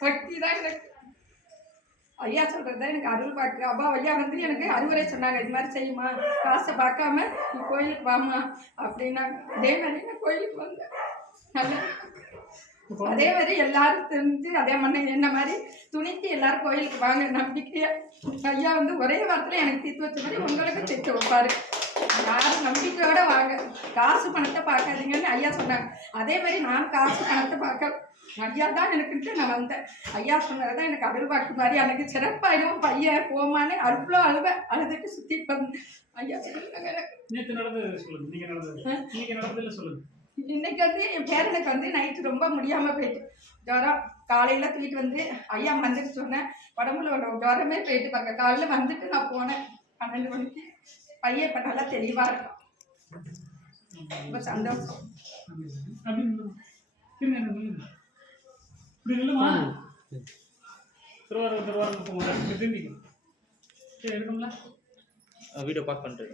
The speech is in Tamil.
சக்தி தான் எனக்கு. ஐயா சொல்கிறது தான் எனக்கு அருள் பார்க்கு. அப்பா ஐயா வந்து எனக்கு அறிவுரை சொன்னாங்க, இது மாதிரி செய்யுமா, காசை பார்க்காம நீ கோயிலுக்கு வாமா அப்படின்னாங்க. அதே மாதிரி நான் கோயிலுக்கு வந்தேன். நல்ல அதே மாதிரி எல்லாரும் தெரிஞ்சு அதே மாதிரி என்ன மாதிரி துணிக்கு எல்லாரும் கோயிலுக்கு வாங்க நம்பிக்கையா. ஐயா வந்து ஒரே வாரத்தில் எனக்கு தீர்த்து வச்ச மாதிரி உங்களுக்கு தீர்த்து வைப்பாரு. யாரும் நம்பிக்கையோட வாங்க, காசு பணத்தை பார்க்காதீங்கன்னு ஐயா சொன்னாங்க. அதே மாதிரி நான் காசு பணத்தை பார்க்க ஐயா தான் எனக்குன்ட்டு நான் வந்தேன். ஐயா சொன்னதான் எனக்கு அருள் வாக்கு மாதிரி எனக்கு சிறப்பாயிடும் பையன் போமான்னு அவ்வளோ அழுதுட்டு சுற்றிட்டு வந்தேன். ஐயா சொல்லுங்க எனக்கு சொல்லுங்க. இன்னைக்கு வந்து என் பேரனுக்கு வந்து நைட்டு ரொம்ப முடியாமல் போயிட்டு ஜுரம். காலையில் தூக்கிட்டு வந்து ஐயா வந்துட்டு சொன்னேன், உடம்புல ஜுரமே போயிட்டு பாருங்க. காலையில் வந்துட்டு நான் போனேன் 12 மணிக்கு. பையன் இப்போ நல்லா தெளிவாக இருக்கும். ரொம்ப சந்தோஷம். வீடியோ பார்க்க பண்ணிட்டு